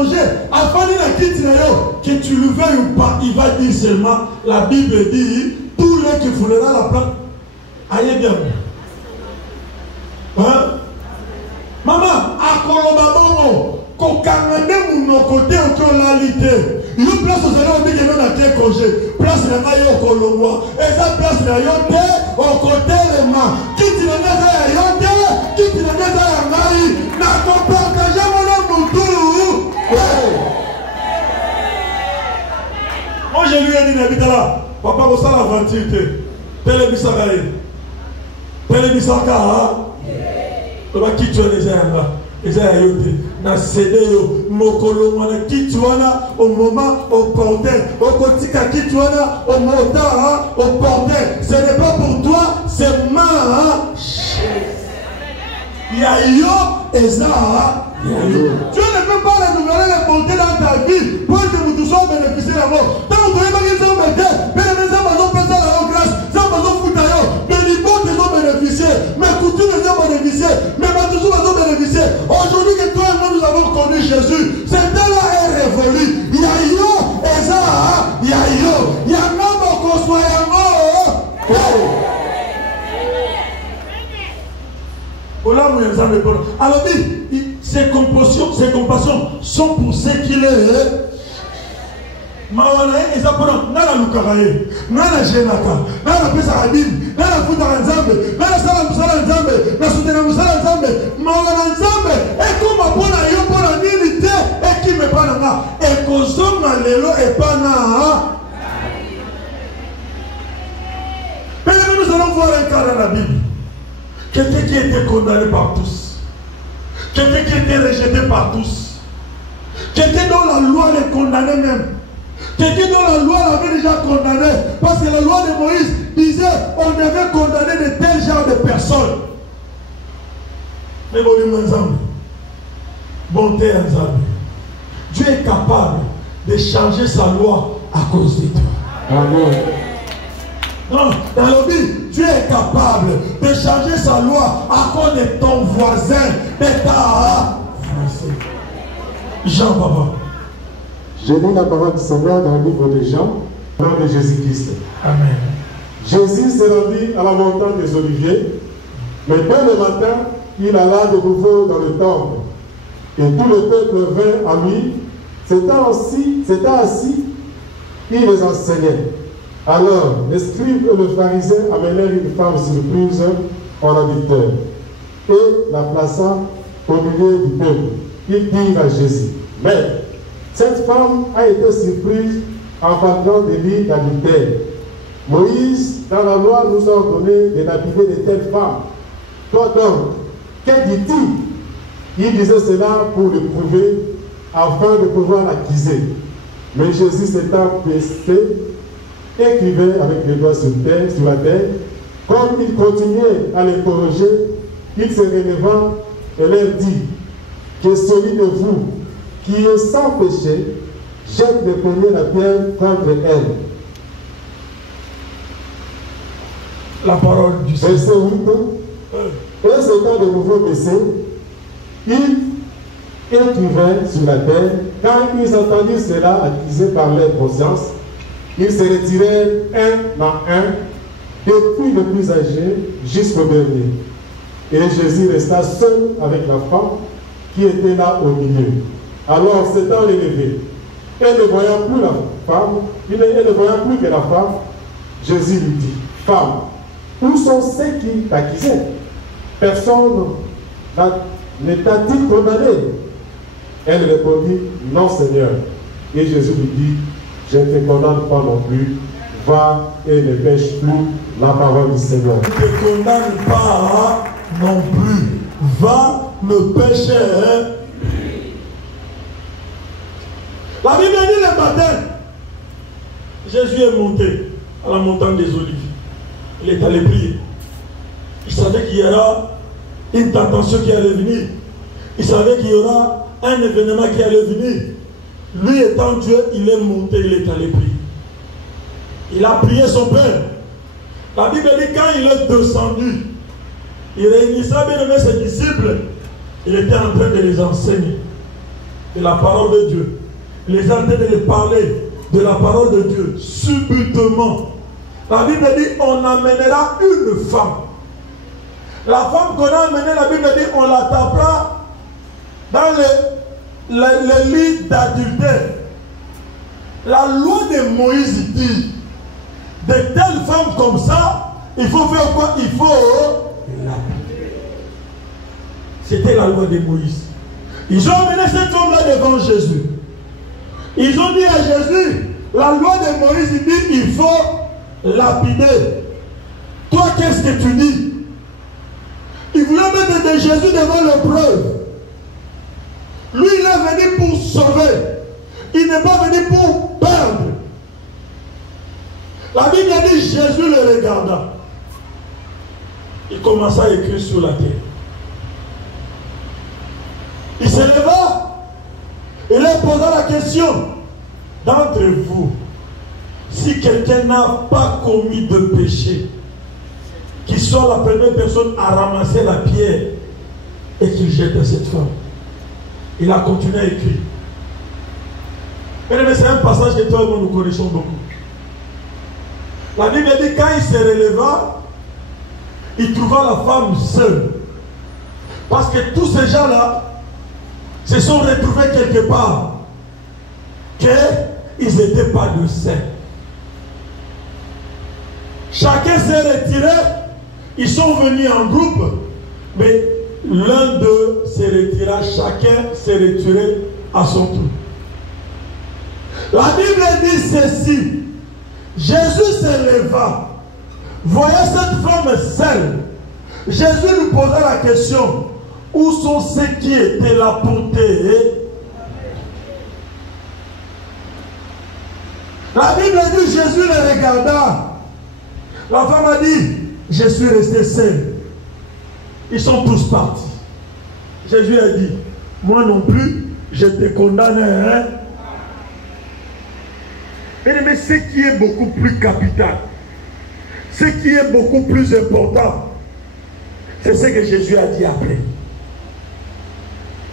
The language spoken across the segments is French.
congé, afin que tu le veuilles ou pas, il va dire seulement, la Bible dit, tout le qui foulera la plaque, aïe bien. Hein? Maman, à Colombamomo, kokangane mon côté au colalité. Il place au salon, on dit que non a quel congé. Place la maille au Colombo. Et ça place la yote au côté les mains. Qui tu n'en as à yote, qui tu n'en as à maille. N'a pas partagé mon tour. Moi je lui ai dit, n'habite là. Papa, vous savez l'aventure. Télébissakaï. Télébissaka. Tu vas qui tu es déjà là. Na cédé mokolo mwana kitwana au moment au portail au kotika kitwana au montant au portail. Ce n'est pas pour toi, c'est ma yayo eza yayo. Tu ne peux pas renouveler les portails dans ta vie pour que vous tous bénéficiez de la mort. Tant que vous avez pas besoin de mais les gens vont passer la grâce, ça va nous foutre ailleurs. Mais les bons ils ont bénéficié, mais coutumes ils ont bénéficié, mais tous ils ont bénéficié. Aujourd'hui que toi et moi nous avons connu Jésus, c'est là est révolu. Il y a yo, eza, il y a yo, il y a même qu'on soit alors ces compassions sont pour ce qu'il est. Mawana eza pona na lukaraye na jenaka na pesa kabili na futa nzambe na sala musala nzambe na sutena musala nzambe mawana nzambe ekoma pona yo pona nini te ekime pana nga ekozonga lelo epana. Mais nous allons voir un cas dans la Bible. Quelqu'un qui était condamné par tous, quelqu'un qui était rejeté par tous, quelqu'un dont la loi les condamnait même. Quelqu'un dont la loi l'avait déjà condamné, parce que la loi de Moïse disait on devait condamner de tel genre de personnes. Mais bonté ensemble. Dieu est capable de changer sa loi à cause de toi. Amen. Non, dans le but, Dieu est capable de changer sa loi à cause de ton voisin, de ta voisine. Jean Papa. Je lis la parole du Seigneur dans le livre de Jean, au nom de Jésus-Christ. Amen. Jésus s'est rendu à la montagne des Oliviers, mais dès le matin, il alla de nouveau dans le temple. Et tout le peuple vint à lui, s'étant assis, il les enseignait. Alors, les scribes et le pharisien amenèrent une femme surprise en auditeur et la plaça au milieu du peuple. Ils dirent à Jésus, « Maître, cette femme a été surprise en flagrant délit d'adultère. Moïse, dans la loi, nous a ordonné de lapider de telles femmes. Toi donc, que dit-il » Il disait cela pour le prouver, afin de pouvoir l'accuser. Mais Jésus s'étant baissé, écrivait avec les doigts sur la terre. Comme il continuait à les corriger, il se releva et leur dit, « Que celui de vous qui est sans péché, jette le premier la pierre contre elle. » La parole du Seigneur. Verset 8. Et s'étant de nouveau baissé, il écrivait sur la terre. Quand ils entendirent cela accusé par leur conscience, ils se retirèrent un à un, depuis le plus âgé jusqu'au dernier. Et Jésus resta seul avec la femme qui était là au milieu. Alors, s'étant élevé, et ne voyant plus la femme, et ne voyant plus que la femme, Jésus lui dit, « Femme, où sont ceux qui t'accusaient? Personne ne t'a-t-il condamné? » Elle répondit, « Non, Seigneur. » Et Jésus lui dit, « Je ne te condamne pas non plus. Va et ne pêche plus la parole du Seigneur. » Je ne te condamne pas non plus. Va, ne pêche plus. La Bible dit le matin, Jésus est monté à la montagne des Oliviers. Il est allé prier. Il savait qu'il y aura une tentation qui allait venir. Il savait qu'il y aura un événement qui allait venir. Lui étant Dieu, il est monté, il est allé prier. Il a prié son Père. La Bible dit quand il est descendu, il réunissait bien aimé ses disciples. Il était en train de les enseigner. de la parole de Dieu. Il est en train de parler de la parole de Dieu. Subitement, la Bible dit on amènera une femme. La femme qu'on a amenée, la Bible dit on la tapera dans le lit d'adultère. La loi de Moïse dit de telles femmes comme ça, il faut faire quoi? Il faut lapider. C'était la loi de Moïse. Ils ont amené cet homme-là devant Jésus. Ils ont dit à Jésus, la loi de Moïse dit il faut lapider. Toi, qu'est-ce que tu dis? Il voulait mettre de Jésus devant l'épreuve. Lui, il est venu pour sauver. Il n'est pas venu pour perdre. La Bible a dit Jésus le regarda. Il commença à écrire sur la terre. Il se leva. Il leur posa la question. D'entre vous, si quelqu'un n'a pas commis de péché, qu'il soit la première personne à ramasser la pierre et qu'il jette à cette femme. Il a continué à écrire. Mais c'est un passage que toi et moi nous connaissons beaucoup. La Bible dit quand il se releva, il trouva la femme seule. Parce que tous ces gens-là se sont retrouvés quelque part. Qu'ils n'étaient pas de saints. Chacun s'est retiré. Ils sont venus en groupe. Mais l'un d'eux se retira. Chacun s'est retiré à son tour. La Bible dit ceci. Jésus se leva. Voyez cette femme seule. Jésus lui posa la question. Où sont ceux qui étaient là pour t'aider? La Bible dit Jésus les regarda. La femme a dit je suis resté seul. Ils sont tous partis. Jésus a dit moi non plus je te condamne. Hein? Mais ce qui est beaucoup plus capital, ce qui est beaucoup plus important, c'est ce que Jésus a dit après.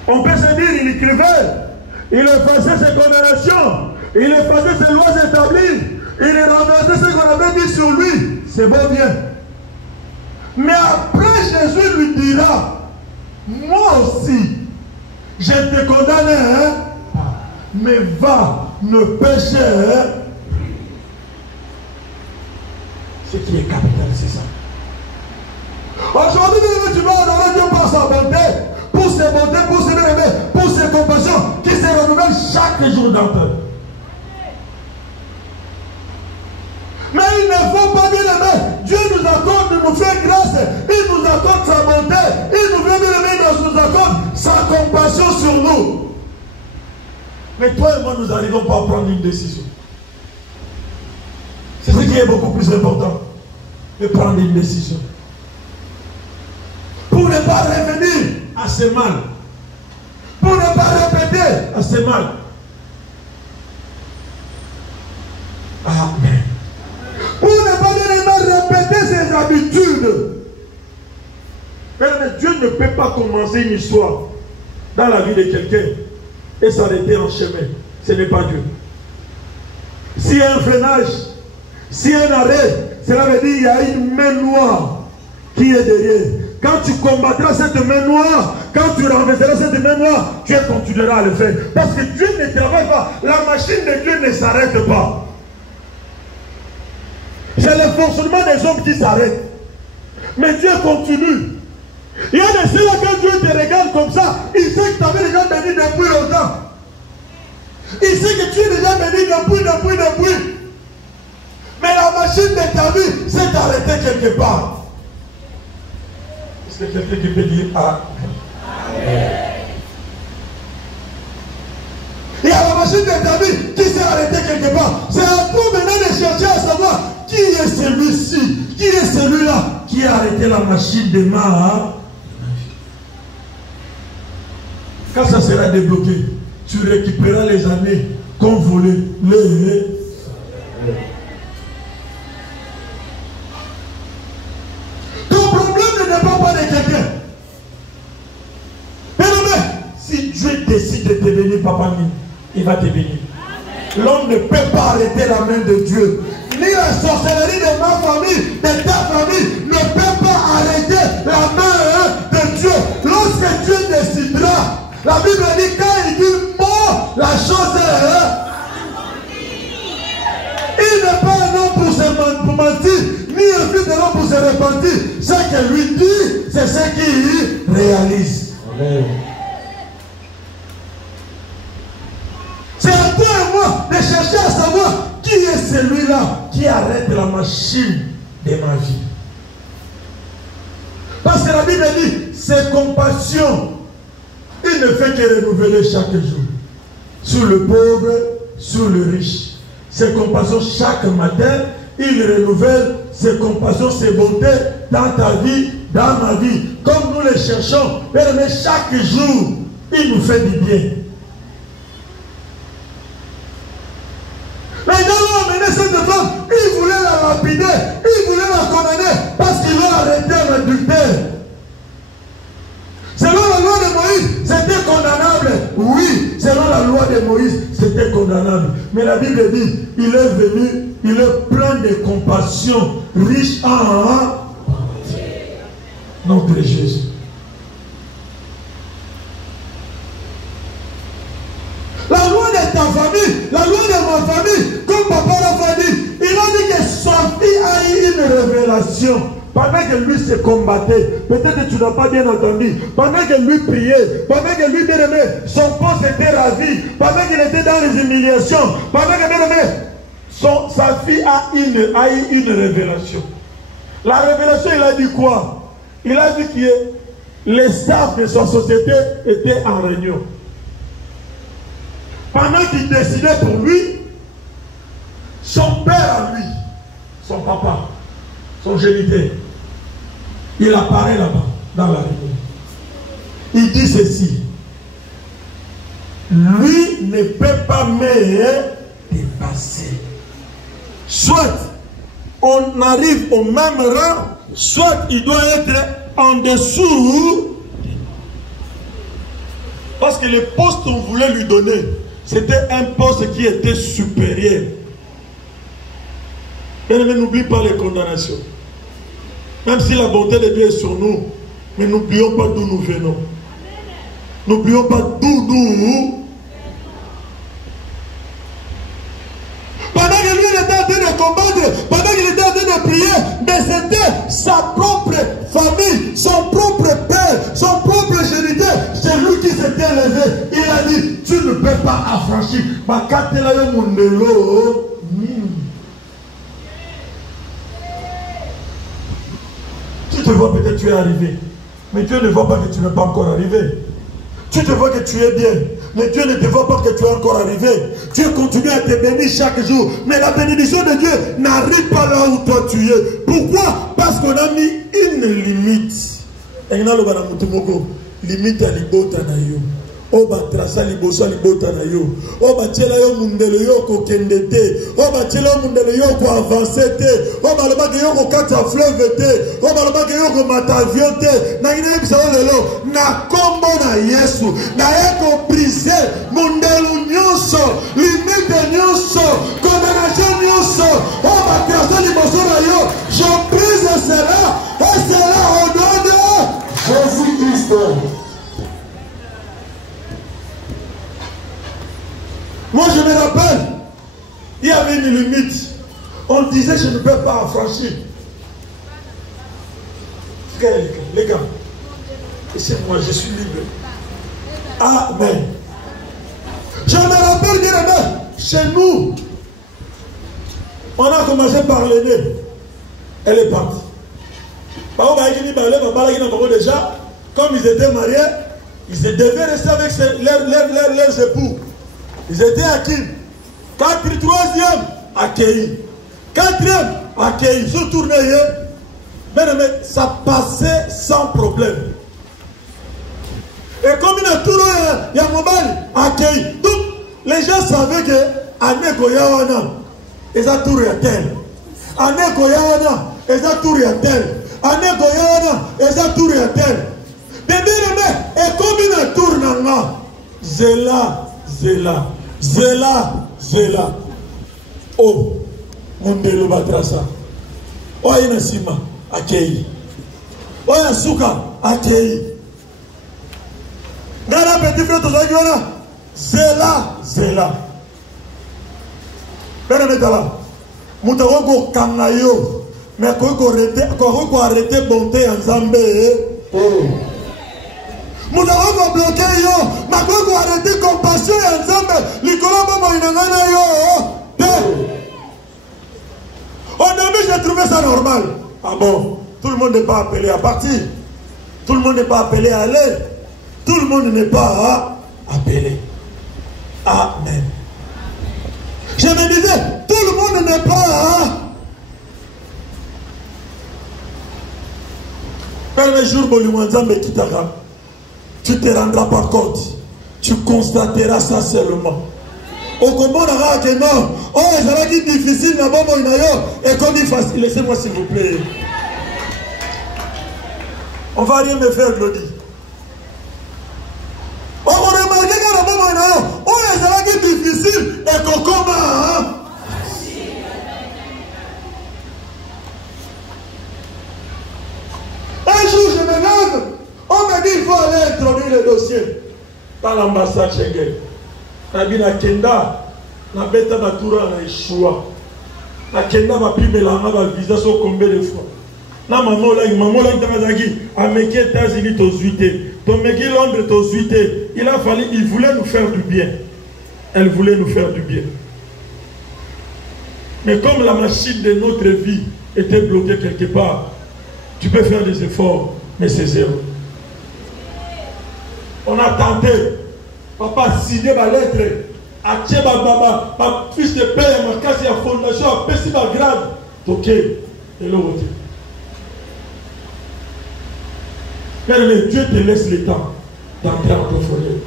On peut se dire, il écrivait, il effaçait ses condamnations, il effaçait ses lois établies, il renversait ce qu'on avait dit sur lui. C'est bon bien. Mais après, Jésus lui dira, moi aussi, je te condamne, hein? Mais va, ne péche. Hein? Ce qui est capital, c'est ça. Aujourd'hui, tu vas adorer Dieu par sa bonté, pour ses bontés, pour ses bien-aimés, pour ses compassions, qui se renouvellent chaque jour d'entre eux. Mais il ne faut pas bien aimer. Dieu nous accorde de nous faire grâce. Il nous accorde sa bonté. Il nous veut bien aimer, il nous accorde sa compassion sur nous. Mais toi et moi, nous n'arrivons pas à prendre une décision. C'est ce qui est beaucoup plus important. De prendre une décision. Pour ne pas revenir à ce mal. Pour ne pas répéter à ce mal. Amen. Pour ne pas répéter ses habitudes. Mais Dieu ne peut pas commencer une histoire dans la vie de quelqu'un et s'arrêter en chemin. Ce n'est pas Dieu. S'il y a un freinage, s'il y a un arrêt, cela veut dire qu'il y a une main noire qui est derrière. Quand tu combattras cette main noire, quand tu renverseras cette main noire, Dieu continuera à le faire. Parce que Dieu ne travaille pas. La machine de Dieu ne s'arrête pas. C'est le fonctionnement des hommes qui s'arrête. Mais Dieu continue. Il y a des ceux-là, quand Dieu te regarde comme ça, il sait que tu avais déjà béni depuis longtemps. Il sait que tu es déjà béni depuis. Mais la machine de ta vie s'est arrêtée quelque part. Est-ce que quelqu'un qui peut dire Amen? Il y a la machine de ta vie qui s'est arrêtée quelque part. C'est à toi maintenant de chercher à savoir qui est celui-ci, qui est celui-là qui a arrêté la machine de ma. Quand ça sera débloqué, tu récupéreras les années qu'on voulait. Ton problème ne dépend pas de quelqu'un. Mais si Dieu décide de te bénir bénir, papa, il va te bénir. L'homme ne peut pas arrêter la main de Dieu. Ni la sorcellerie de ma famille, de ta famille, ne peut pas arrêter la main de Dieu. Lorsque Dieu décidera, la Bible dit quand il dit mort, la chose est. Il n'est pas un homme pour mentir, ni un fils de l'homme pour se repentir. Ce que lui dit, c'est ce qu'il réalise. Amen. C'est à toi et moi de chercher à savoir qui est celui-là qui arrête la machine de ma vie. Parce que la Bible dit, ses compassions, il ne fait que renouveler chaque jour. Sur le pauvre, sur le riche. Ses compassions chaque matin, il renouvelle ses compassions, ses bontés dans ta vie, dans ma vie. Comme nous les cherchons, mais chaque jour, il nous fait du bien. Les gens ont amené cette femme, ils voulaient la lapider, ils voulaient la condamner parce qu'ils l'ont arrêté en adultère. Selon la loi de Moïse, c'était condamnable. Oui, selon la loi de Moïse, c'était condamnable. Mais la Bible dit, il est venu, il est plein de compassion, riche en notre Jésus. La loi de ta famille, la loi de ma famille, comme papa l'a dit, il a dit que sa fille a eu une révélation. Pendant que lui se combattait, peut-être que tu n'as pas bien entendu, pendant que lui priait, pendant que lui bien-aimé, son poste était ravi, pendant qu'il était dans les humiliations, pendant que bien-aimé, sa fille a eu une révélation. La révélation, il a dit quoi? Il a dit que les staffs de sa société étaient en réunion. Pendant qu'il décidait pour lui, son père à lui, son papa, son géniteur, il apparaît là-bas, dans la réunion. Il dit ceci. Lui ne peut pas me dépasser. Soit on arrive au même rang, soit il doit être en dessous. Parce que le poste qu'on voulait lui donner, c'était un poste qui était supérieur. Et n'oublie pas les condamnations. Même si la bonté de Dieu est sur nous, mais n'oublions pas d'où nous venons. N'oublions pas d'où nous. Pendant que lui était en train de combattre, pendant qu'il était en train de prier, mais c'était sa propre famille, son propre père, son propre géniteur. C'est lui qui s'était levé. Il a dit, tu ne peux pas affranchir. Tu te vois peut-être que tu es arrivé, mais Dieu ne voit pas que tu n'es pas encore arrivé. Tu te vois que tu es bien, mais Dieu ne te voit pas que tu es encore arrivé. Dieu continue à te bénir chaque jour, mais la bénédiction de Dieu n'arrive pas là où toi tu es. Pourquoi? Parce qu'on a mis une limite. Limite à l'ibota na yo. Oba trasa liboso libota na yo. Oba tela yo mundele yo ko kendete. Oba tela yo mundele yo ko avancer te. Oba loba ke yo ko kata fleuve te. Oba loba ke yo ko mata avion te. Na ngine bisa lelo na kombo na Yesu. Na eko briser mundelu nyonso, limite nyonso, condamnation nyonso. Oba trasa liboso na yo. Je brise cela et cela au nom de Jésus-Christ. Moi je me rappelle, il y avait une limite. On disait je ne peux pas affranchir. Les gars, c'est moi, je suis libre. Amen. Je me rappelle bien, chez nous, on a commencé par l'aîné. Elle est partie. Déjà, comme ils étaient mariés, ils devaient rester avec leurs époux. Ils étaient acquis. Troisième, accueillis. Quatrième, accueillis. Ils sont tournés. Mais ça passait sans problème. Et comme il y a tout il y a mobile, accueilli. Donc, les gens savaient que Ané Goyawana, ils ont tout réatteint. Ané Goyawana, ils ont tout réatteint. Ané Goyawana, ils ont tout réatteint. Et comme il y a tourné là, c'est là. Zela. Zela. Zela. Oh. Mondelo batrasa. Oya nasima. Akei. Oya suka. Akei. Nana petit frère tozagiona. Zela. Zela. Père Metala. Moutawoko kangayo. Mais qu'on arrêter bonté en Zambé. Nous avons bloqué yo. Mais qu'on arrêter compassion en Zambé. L'icône maman inangana yo. On a mis, j'ai trouvé ça normal. Ah bon? Tout le monde n'est pas appelé à partir. Tout le monde n'est pas appelé à aller. Tout le monde n'est pas appelé. Amen. Je me disais, tout le monde n'est pas un jour, tu te rendras pas compte. Tu constateras ça seulement. Au combat, on a non. Oh, ça va être difficile, et comme il facile, laissez-moi s'il vous plaît. On va rien me faire, Glody. On va remarquer que oh, ça va être difficile, et qu'on combat. Un jour, je me lève, on m'a dit qu'il faut aller introduire le dossier dans l'ambassade Schengen. Nabina Kenda, Nabeta Natura na Ishua. Na Kenda va plus mélanger va visa sur combien de fois. Na maman là Tamazaki, à Meké États-Unis aux 8. Ton Meké Londres aux 8. Il a fallu, il voulait nous faire du bien. Elle voulait nous faire du bien. Mais comme la machine de notre vie était bloquée quelque part, tu peux faire des efforts, mais c'est zéro. On a tenté. Papa signé ma lettre. A tché ma fiche de paie, ma casse et ma fondation, a pesé ma grade. Ok. Et l'autre. Mais Dieu te laisse le temps d'entrer en profondeur.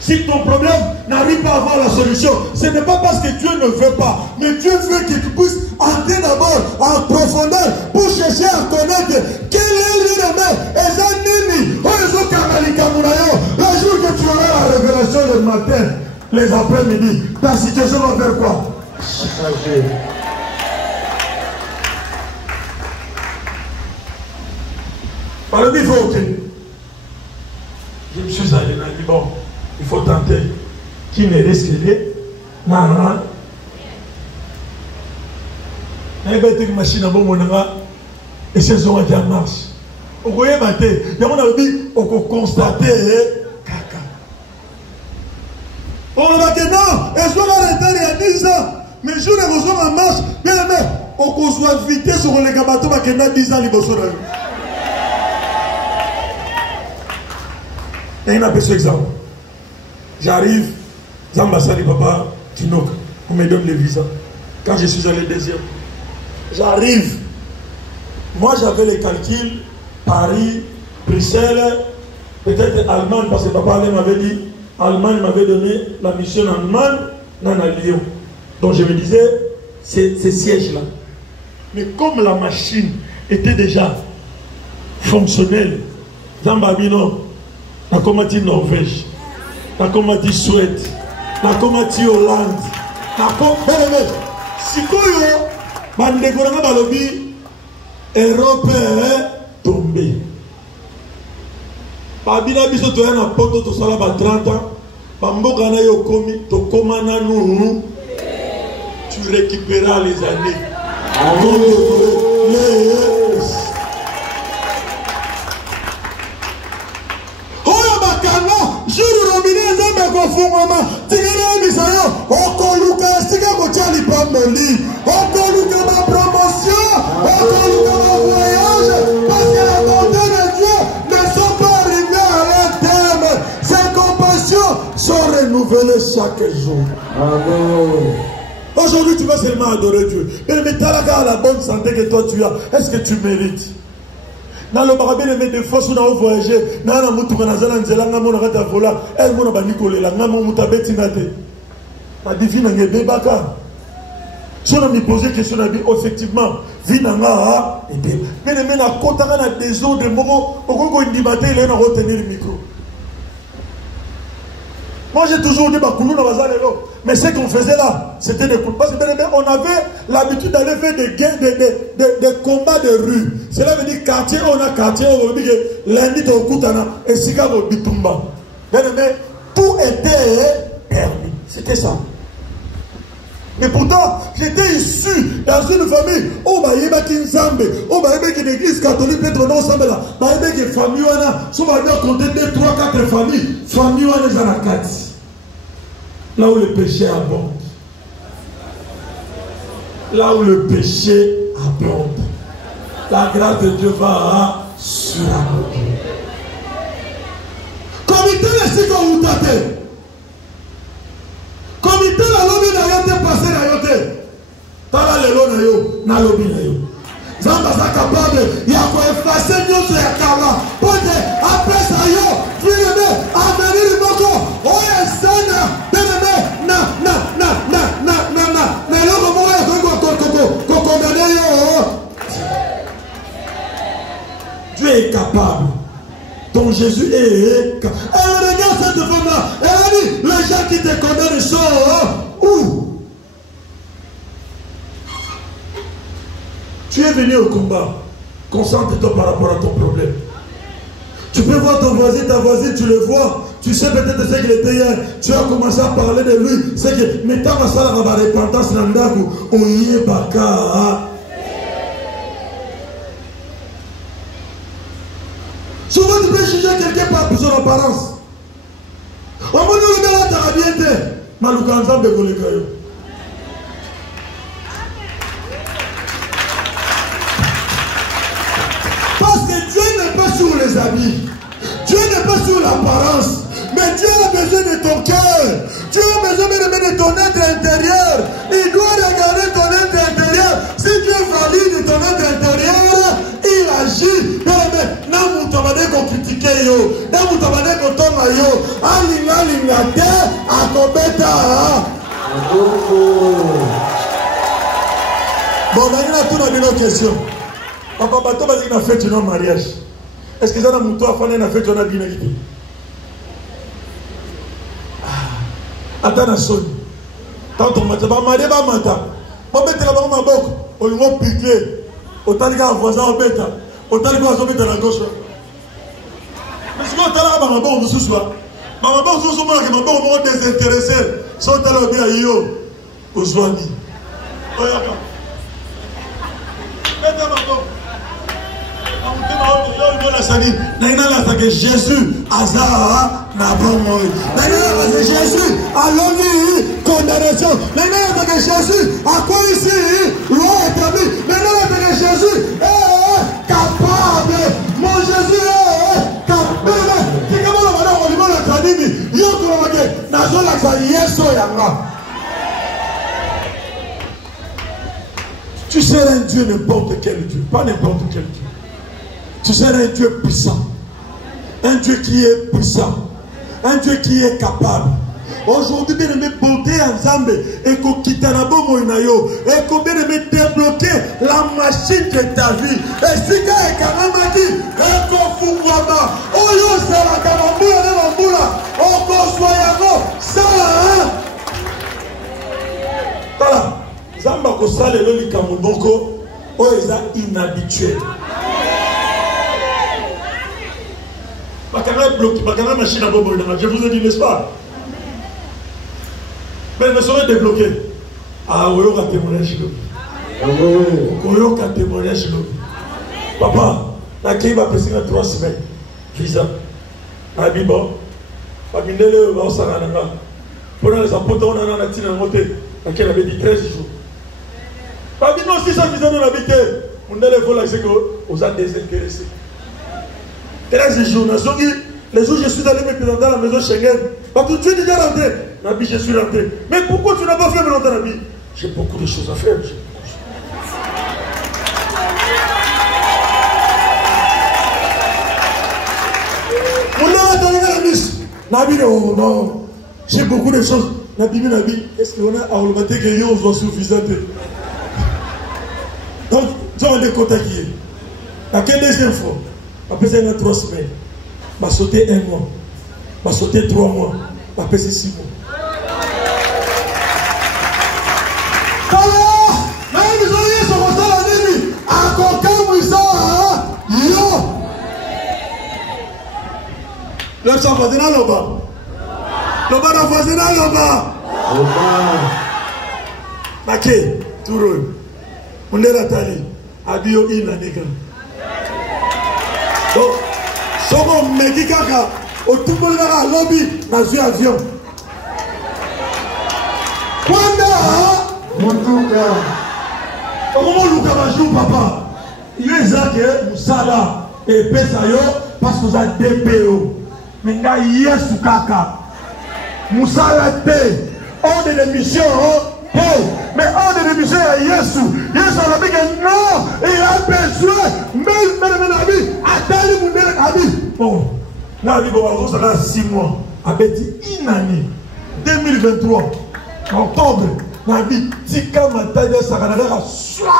Si ton problème n'arrive pas à avoir la solution, ce n'est pas parce que Dieu ne veut pas, mais Dieu veut que tu puisses entrer d'abord en profondeur pour chercher à connaître quel est l'ennemi. Et ça, Nini, le jour que tu auras la révélation le matin, les après-midi, ta situation va faire quoi? Changer. Par le niveau, ok. Je me suis allé dans le bon. Il faut tenter. Qui me risque non, non. Il y a une machine à bon moment et ces ont été en marche. On voyait matin, il y a un dit, on peut constater caca. On va dire non, est-ce qu'on va arrêter il y a 10 ans? Mais je ne reçois en marche, bien aimé, on conçoit vite sur les gabatos qui ont 10 ans, les bossos. Il y a un petit exemple. J'arrive, Zambasari Papa, Tinok, on me donne le visa. Quand je suis allé deuxième, j'arrive. Moi j'avais les calculs, Paris, Bruxelles, peut-être Allemagne, parce que Papa m'avait dit, Allemagne m'avait donné la mission en Allemagne, non à Lyon. Donc je me disais, ces sièges-là. Mais comme la machine était déjà fonctionnelle, Zambabino, la comati Norvège, la comati Suède, la comati Hollande, la comati. Si vous avez balobi, Europe est tombée. Babina biso to na poto to sala ba 30 ans, bamboka na yo komi to komana nous, tu récupéreras les années. Chaque jour. Amen. Aujourd'hui, tu vas seulement adorer Dieu. Mais tu as la bonne santé que toi tu as. Est-ce que tu mérites? Dans le barabé, les des fois, on a voyagé. Dans la moutou, on a zélanga, on a rata vola. Elle m'a dit que la gamme, on a bêti nate. La divine, on a bébaka. Si on a posé la question, on a dit effectivement, vinanga, et bien. Mais les mena, quand on a des eaux de moments, on a dit, il a retenir le micro. Moi j'ai toujours dit mais ce qu'on faisait là, c'était des coups. Parce qu'on avait l'habitude d'aller faire des combats de rue. Cela veut dire quartier, on a quartier, on veut dire que lundi au Koutana et Sika au Bitumba. Tout était permis. C'était ça. Mais pourtant, j'étais issu dans une famille où il y avait une Zambé, où il y avait une église catholique, peut-être non ensemble là. Il y avait une famille, si on va compter 2, 3, 4 familles, famille, on est dans la 4. Là où le péché abonde. Là où le péché abonde. La grâce de Dieu va surabonder. Comité de Sikooutate. Comité la lobby na yote passé na yote. Tala lelo na yo, na lobby na yo. Zamba sa capable ya ko effacer nyonso ya kala. Pote après ça yo, fileme avenir moko. Oya sana, bébé na yo ko mo ya ko condamner yo. Dieu est capable. Donc Jésus est capable. Et regarde cette femme-là. Elle a dit, les gens qui te condamnent sont où? Tu es venu au combat. Concentre-toi par rapport à ton problème. Tu peux voir ton voisin, ta voisine, tu le vois. Tu sais peut-être ce qu'il était hier. Tu as commencé à parler de lui. C'est que, mais tant que ça, la repentance, on y est baka. Souvent tu peux juger quelqu'un par son apparence. On va nous dire la tarabiente. Malouka ensemble de Golekayo. Parce que Dieu n'est pas sur les habits. Dieu n'est pas sur l'apparence. Mais Dieu a besoin de ton cœur. Dieu a besoin de ton être intérieur. Il doit regarder ton être intérieur. Si Dieu valide ton être intérieur, il agit. Critiquer yo, d'amu tabane ko tonga yo, alinga te akobeta. Bon, maintenant tout n'a une question. Papa bato bazi na fête non mariage. Est-ce que ça na muto afane na fête on a binalité? Attends na soni. Tant on mata ba marié ba mata. Ba metela ba maboko, on lui piquer. Otalika voisin obeta. Otalika obeta na gauche. Mais si on t'a là, maman, on se soit. Maman, on se soit, maman, on est désintéressé. Si on t'a là, bien, yo, on se soit dit. Oh, y'a pas. Mettez maman. Que Jésus, Azara, n'a pas mort. Que Jésus, a l'ONU, condamnation. Que Jésus, à quoi ici, loi établie. Que Jésus est capable. Mon Jésus est capable. Tu seras un Dieu n'importe quel Dieu, pas n'importe quel Dieu. Tu seras un Dieu puissant, un Dieu qui est puissant, un Dieu qui est capable. Aujourd'hui, bien aimé, bonté ensemble et qu'on quitte la bombe et qu'on bien aimé débloquer la machine de ta vie. Et si tu es carrément dit, et qu'on fout vraiment, oh yo, c'est la caramboula, oh qu'on soit yano, ça là, voilà. Zamba ko sale le likamuboko, oh ils sont inhabitués. Bakana machine à bombe, je vous ai dit, n'est-ce pas? Mais elle ne serait débloquée. Ah, oui, on va témoigner. On va témoigner. Papa, la clé va passer dans 3 semaines. Visa. Ah, bon. Pagindele va au Sarananga. Pour les apôtres, on a un tina moté. Laquelle avait dit 13 jours. Pagindele aussi, ça visa dans l'habité. On a les vols à ce qu'on a désintéressés. 13 jours. Les jours où je suis allé me présenter à la maison Schengen. Parce que tu es déjà rentré. Nabi, je suis rentré. Mais pourquoi tu n'as pas fait longtemps, Nabi? J'ai beaucoup de choses à faire. Nabi, oh non. J'ai beaucoup de choses. Nabi, est-ce qu'on a augmenté que yo soit suffisant? Donc, tu as des quotas qui est. À quelle deuxième fois? Après ça, il y a 3 semaines. Va sauter 1 mois. Va sauter 3 mois. bapesi 6 mois. Le sang voisin à l'oba. L'oba n'a voisin à l'oba. Maké, tout rôle. On est la tali. Abio inaneka. Donc, si on me dit kaka, au tout le monde a lobby, dans un avion. Comment Luka va jouer papa? Il y a des gens qui Moussala et Pesayo parce que vous avez DPO. Mais il y a Yesu Kaka. Moussala T. On est l'émission. Mais on est l'émission à Yesu. Yesu a dit que non, il a besoin. Même amis, attendez mon ami. Bon, là, il va avoir 6 mois. Abeti une année. 2023. Octobre. Nabi tika mataya sakanadaka swa.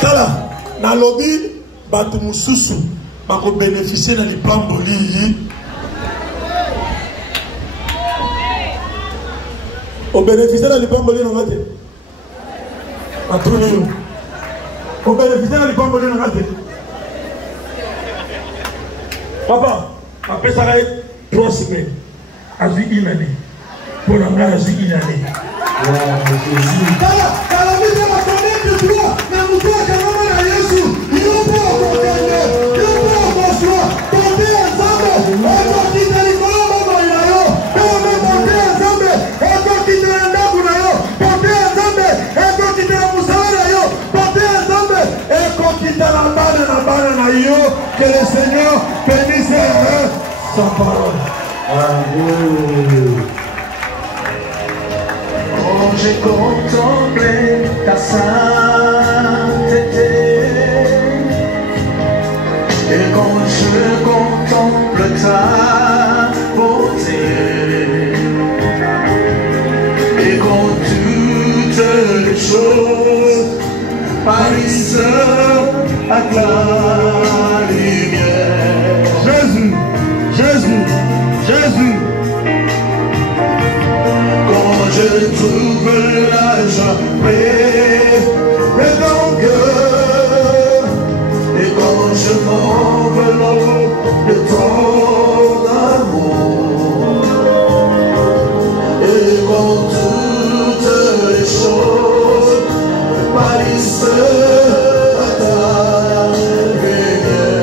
Tala na lobby batu mususu bako bénéficier na plan boli. O bénéficier na plan boli na ngate. Atuni. O bénéficier na plan boli na ngate. Papa, après ça va être 3 semaines. A vu une année. Pour la main, a vu une année. Que le Seigneur bénisse sa parole. Oh, j'ai contemplé ta sainteté, et quand je contemple ta beauté, et quand toutes les choses parissent à ta lumière. Jésus, Jésus, Jésus. Quand je trouve la joie et ton cœur, et quand je m'enveloppe de ton amour, et quand toutes les choses parissent à ta lumière.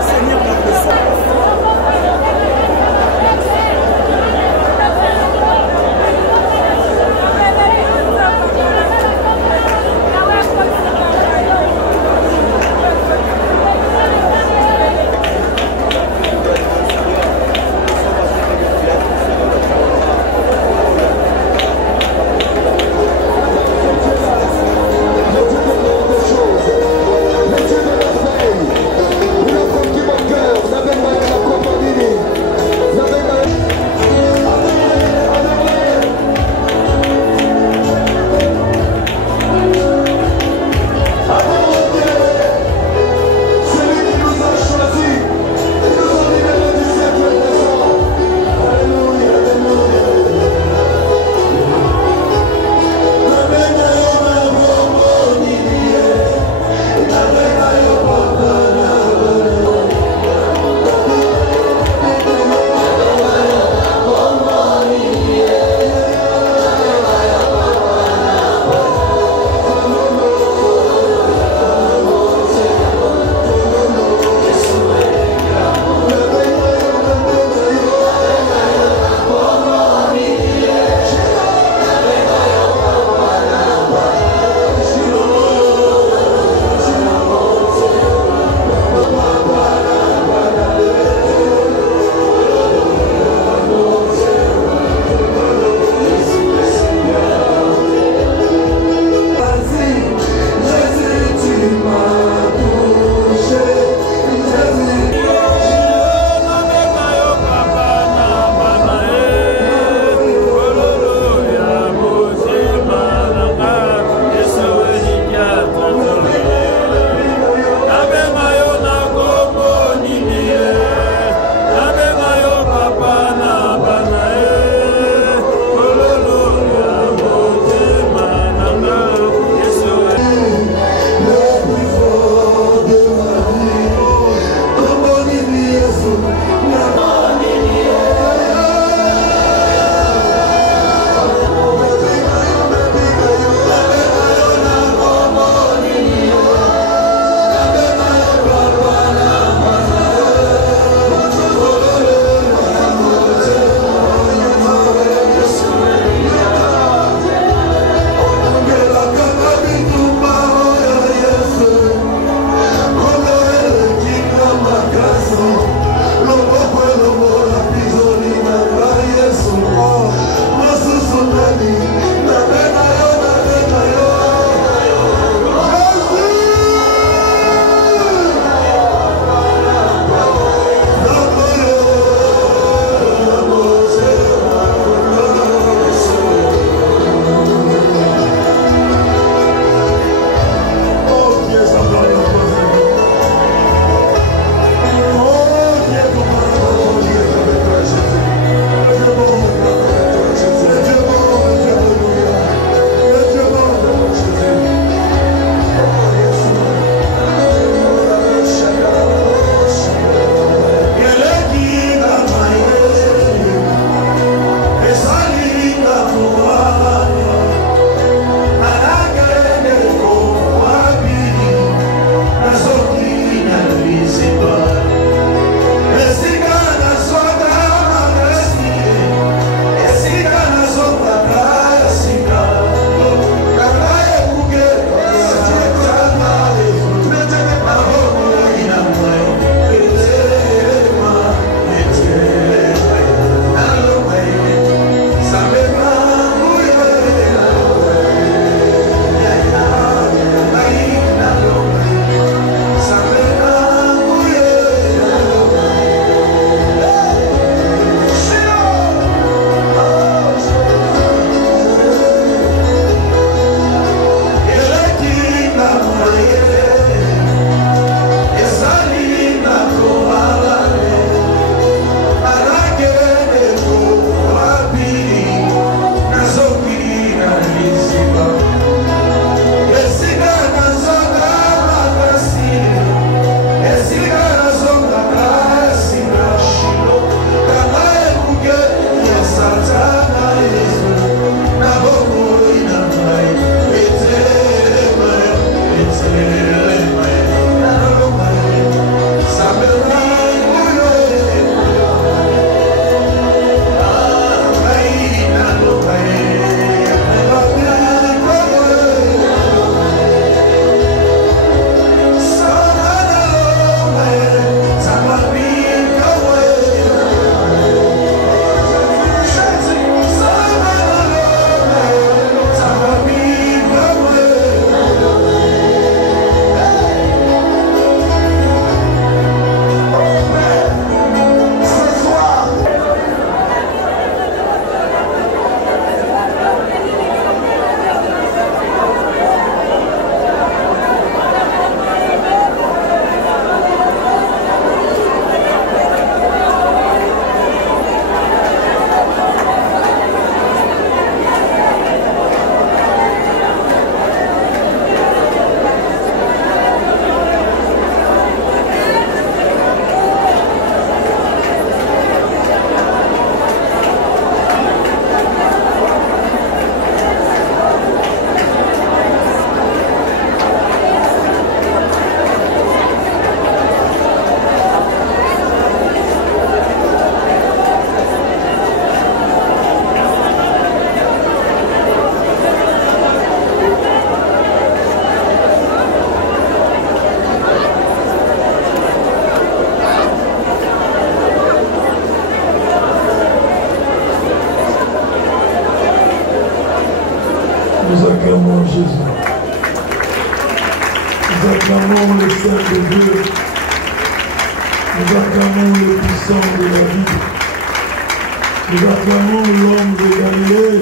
Seigneur, Nous acclamons Jésus. Nous acclamons le Saint de Dieu. Nous acclamons le puissant de la vie. Nous acclamons l'homme de Galilée.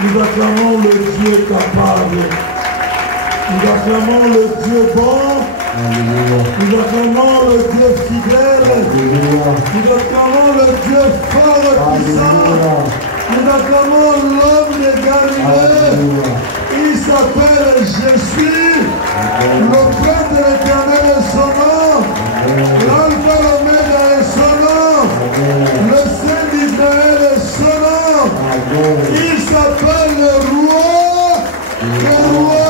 Nous acclamons le Dieu capable. Nous acclamons le Dieu bon. Nous acclamons le Dieu fidèle. Nous acclamons le Dieu fort et puissant. Nous acclamons l'homme de Galilée. Il s'appelle Jésus. Le prêtre de l'Éternel est son nom. L'Alpha et l'Oméga est son nom. Le Saint d'Israël est son nom. Il s'appelle le roi. Le roi.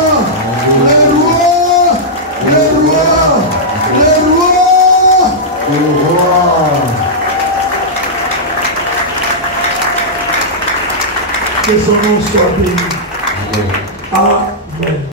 Le roi. Le roi. Le roi. Le roi. Que son nom soit béni. Amen.